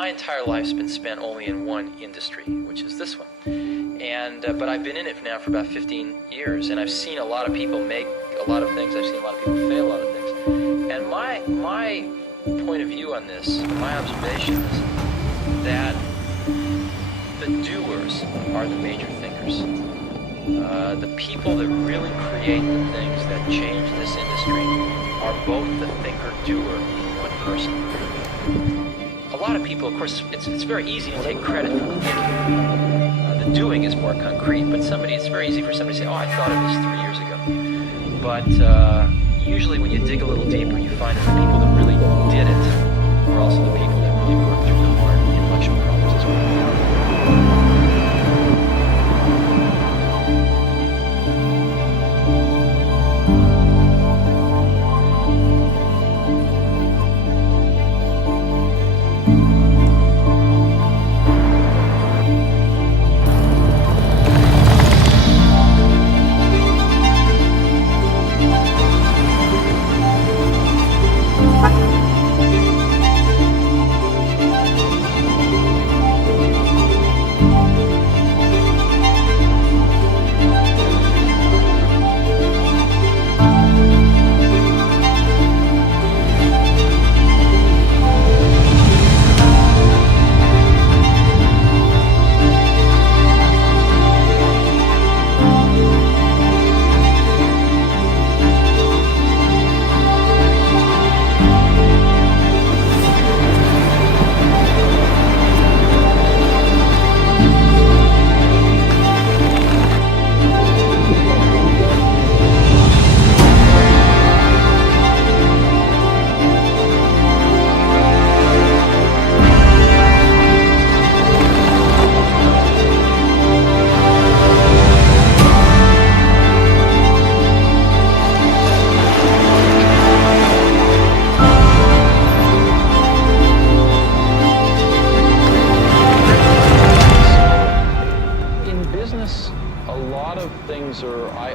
My entire life's been spent only in one industry, which is this one. And but I've been in it now for about 15 years, and I've seen a lot of people make a lot of things. I've seen a lot of people fail a lot of things. And my point of view on this, my observation is that the doers are the major thinkers. The people that really create the things that change this industry are both the thinker-doer in one person. A lot of people, of course, it's very easy to take credit for the thinking. The doing is more concrete, but it's very easy for somebody to say, oh, I thought of this 3 years ago. But usually when you dig a little deeper, you find that the people that really did it are also the people that really worked through the hard intellectual problems as well.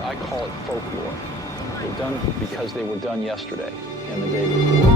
I call it folklore. They're done because they were done yesterday and the day before.